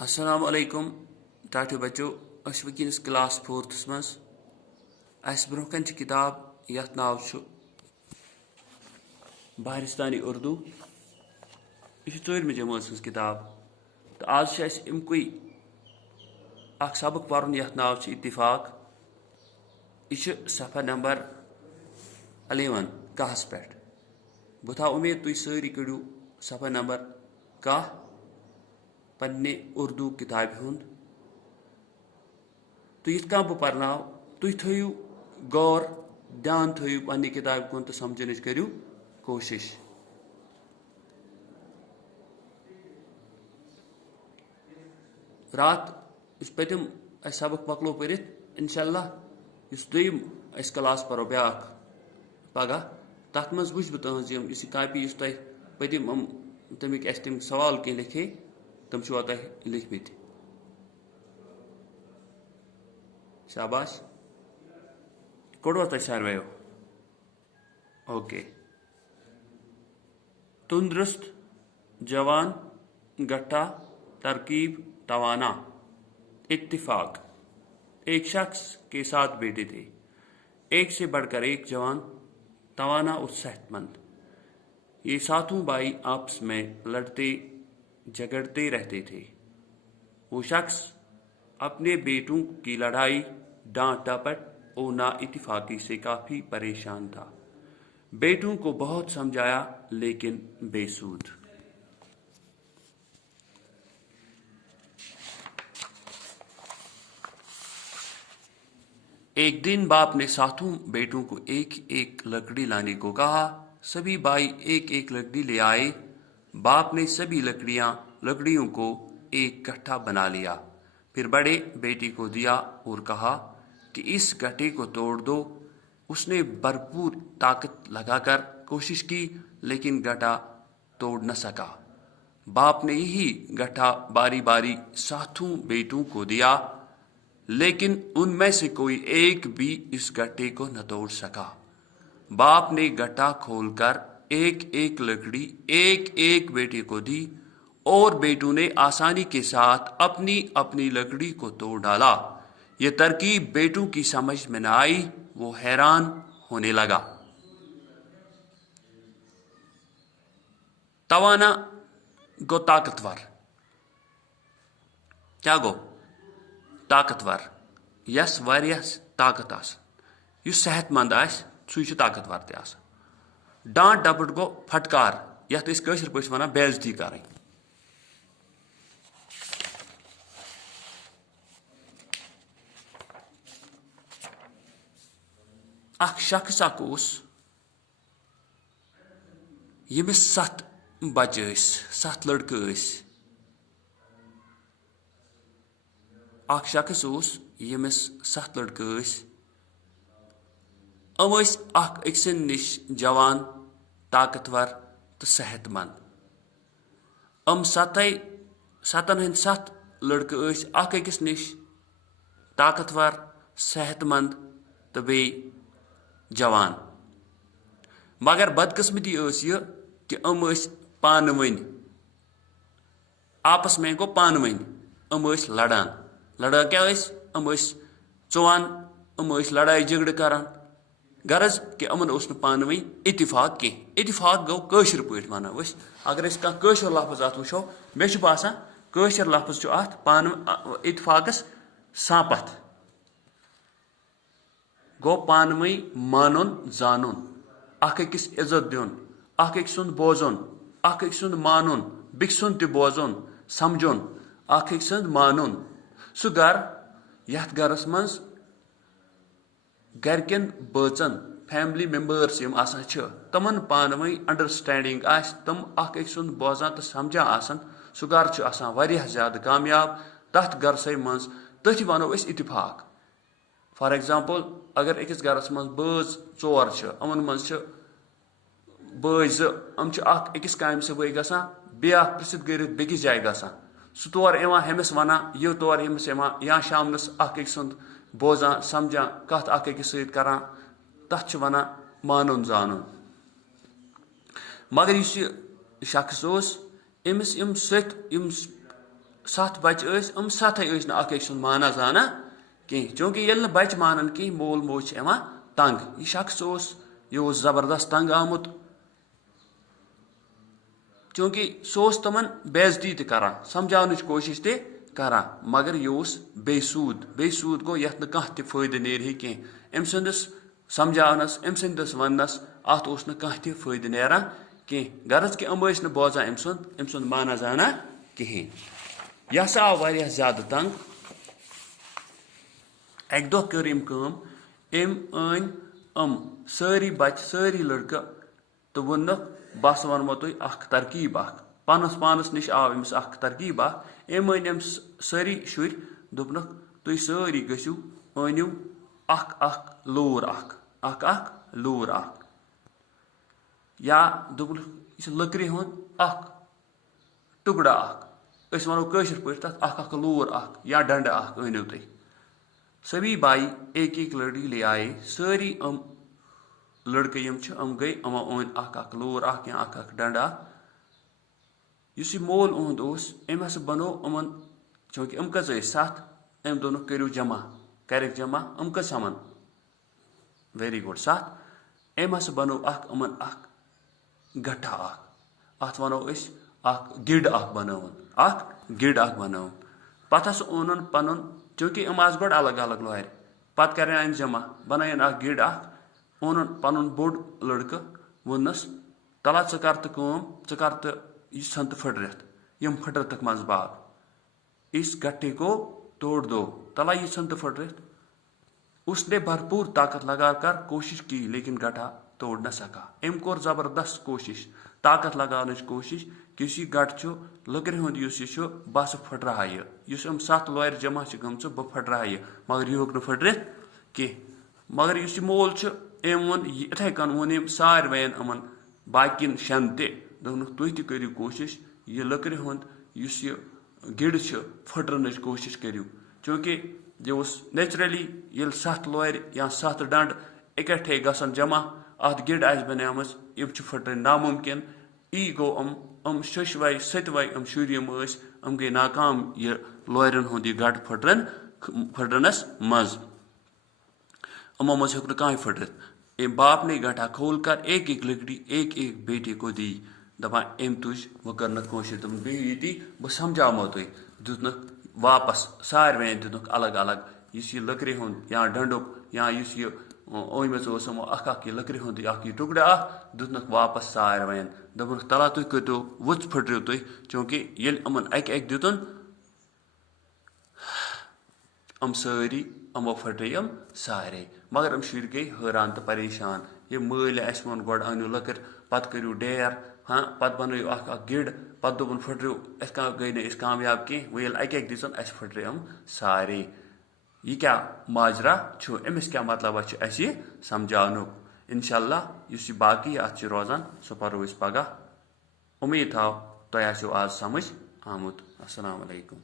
अस्सलाम वालेकुम टाटू बच्चो वनस क्लास 4th मज ब्रो कन किताब यथ नाव बारिस्तानी उर्दू यह 4th जमात किताब तो आज अमुक सबक पर्न यथ नाव इत्तिफाक यह सफ़ा नंबर 11 कहस पे बह था उम्मीद तुम सारी कड़ू सफ़ा नंबर कह पन्ने उर्दू किताब हुंद तो यथ कह बह पर्नाव तुम थो गौर ध्यान थो पन्ने किताब कुन तो समझन करू कोशिश। रात पतम सबक मकलो पर इंशाल्लाह दुम क्लास परो ब्या पगह तथ मज वुच बह तुम कापी तुम पतम तमिक तम सवाल कह लिखे तम तुम लिखमित। शाबाश कोड़वा तुम सारवो ओके। तंदुरुस्त जवान गट्ठा तरकीब तवाना इत्तिफाक एक शख्स के 7 बेटे थे, एक से बढ़कर एक जवान तवाना और सेहतमंद। ये 7 भाई आपस में लड़ते झगड़ते रहते थे। वो शख्स अपने बेटों की लड़ाई डांट डपट और नाइत्तेफाकी से काफ़ी परेशान था। बेटों को बहुत समझाया लेकिन बेसूद। एक दिन बाप ने 7 बेटों को एक एक लकड़ी लाने को कहा। सभी भाई एक एक लकड़ी ले आए। बाप ने सभी लकड़ियों को एक गट्ठा बना लिया, फिर बड़े बेटे को दिया और कहा कि इस गट्ठे को तोड़ दो। उसने भरपूर ताकत लगाकर कोशिश की लेकिन गट्ठा तोड़ न सका। बाप ने यही गट्ठा बारी बारी 7 बेटों को दिया, लेकिन उनमें से कोई एक भी इस गट्ठे को न तोड़ सका। बाप ने गट्ठा खोलकर एक एक लकड़ी एक एक बेटे को दी और बेटों ने आसानी के साथ अपनी अपनी लकड़ी को तोड़ डाला। ये तरकीब बेटों की समझ में न आई, वो हैरान होने लगा। तवाना गो ताकतवर। क्या गो ताकतवर यस वारिया ताकत युस सेहतमंद सह ताकतवर त। डांट डपट गो फटकार यथ कशर पे वन बेइज्जती कर। शख्स यमिस 7 बच्चे 7 लड़के शख्स यमिस 7 लड़के अक्सन निश जवान ताकतवर तो सेहतमंद। 7 हंद 7 लड़के अकिस निश ताकतवर सेहतमंद तो बे जवान। मगर बदकिस्मती यह कि पान वन आपस में गो पान वन लड़ान क्या चुवान लड़ाई झगड़ करान। गरज कि पान वन इत्तिफाक कह। इत्तिफाक गो कशर पे वन अगर कशर लफ्ज अत वो मे बासान कशर लफ्ज अत पान इत्तिफाकस सांपत गो पान वन मानुन जानुन अकिस इज्जत दिन अकिसुंद बोजुन अकिसुंद मानुन बिकसुंद त बोजुन समझुन अकिसुंद मानुन। सह गर यथ गरस मज गरकन बचन फैमिली मेंबर्स तमन पान वन अंडरस्टैंडिंग तम अकिसुंद बोजान तो समझान सह गर वारिया ज्यादा कामयाब। तथ गरसै मज तथ वनो इत्तिफाक। फॉर एग्जाम्पल अगर अकिस गरस मज बज 4 अमन मज बई 2 अकिस काम सबे गसान ब्या पृसित कर बेकिस जाए गसान सह तौर हमिस वन यह तौर हमिस या शामनस अकिसुंद बोजान समझान कथ अकिस सरान तथ वन मानुन जानुन। मगर इस शख्स अमिस 7 बच्चे सत अक सुन माना जाना कह चूंकि ये बच्चे मानन कह मोल मोज तंग यह शख्स यह जबरदस्त तंग आमुत चूंकि सह तमन बेजती तरान समझान कोशिश तरान मगर यह बेसूद गो ये कह फायदे नेर कह अम सस समझानस अम सस वनस अत कह फायदे नेरान कह गरज कि अम बोजान अम सुंद माना जाना कहें यह हसा आव वारिया ज्यादा तंग अक दो कर अम सारी बच्चे सारी लड़का तो वोन बस वनमो तुम तरकीब पनस पानस निश आव अमिस तरकीब अम सारी शुर दोपन तुम सारी गु अनु लोर या दोपन लकड़ी हुंद टुकड़ा अस वनो कशर पे तथ लोर या डंड अनु तुम सभी भाई एक लकड़ी ले आए सारी लड़के अम गई अमो ओन लोर या डंड मोल उहद अम हसा बनो अमन चूंकि अम कस 7 अम दोन करू जमा कर जमा अम कस हमन वेरी गुड 7 अम हसा बनो अमन गठा अत वनो गिड गिड बनवन पत हसा ओनन पन चूंकि अम आज गोड अलग अलग लोहार पत कर जमा बनायन गिड ओनन पन बोड़ लड़का वोनस तला कर तो यह सन तो फटरत यम फटर तक मज बाग इस गट्टे को तोड़ दो तला यह सन तो फटरत उसने भरपूर ताकत लगाकर कोशिश की लेकिन गठा तोड़ न सका अम कोर जबरदस्त कोशिश ताकत लगाने कोशिश कि गट लकड़ हुंद बस फटरा यह 7 लोर जमा गमच बह फटरा मगर यह होक फटरत कह मगर इस मोल अम वो इथे कन वो सारवेन अमन बाकिन 6 दोनक तुह करू कोशिश यह लकड़ हुंद गिड फटरन कोशिश करू चूंकि यह नेचुरली ये 7 लोर या 7 डंड इकट्ठे गसन जमा अत गिड बनियाम यम फटर नामुमकिन यी गो अम 7 शुर अम गई नाकाम यह लोरन हुंद यह गट फटरनस मज अमो मज हेक कह फटरत बाप ने गठा खोल कर एक लकड़ी एक बेटे को दी दपा अम तुज वह कर कोशिश दप ये बह समझामो तुम दुन वापस सारवेन दुन अलग अलग इस लकड़ हुंद या डंडुक या इस ओमस यह लकड़ हुंद यह टुकड़ा दुन वापस सारवेन दपन तला तुम कतो वुच फटरू तुम चूंकि ये अमन अक दुन अम सारी अमो फटरम सारे मगर अम शुर गई हैरान तो परेशान ये मल अस वो गोड अनु लकड़ पत करू डेर हाँ पत बनू गिड पत दोपन फटरू गई न कामयाब कह वो अक दिन अस फटरे अम सारे यह क्या माजरा अमिस क्या मतलब अस समझानुक इंशाअल्लाह इस बाकी अत रोजान सह परो पगह उम्मीद थाव तुह आज समझ आमुत अस्सलाम वालेकुम।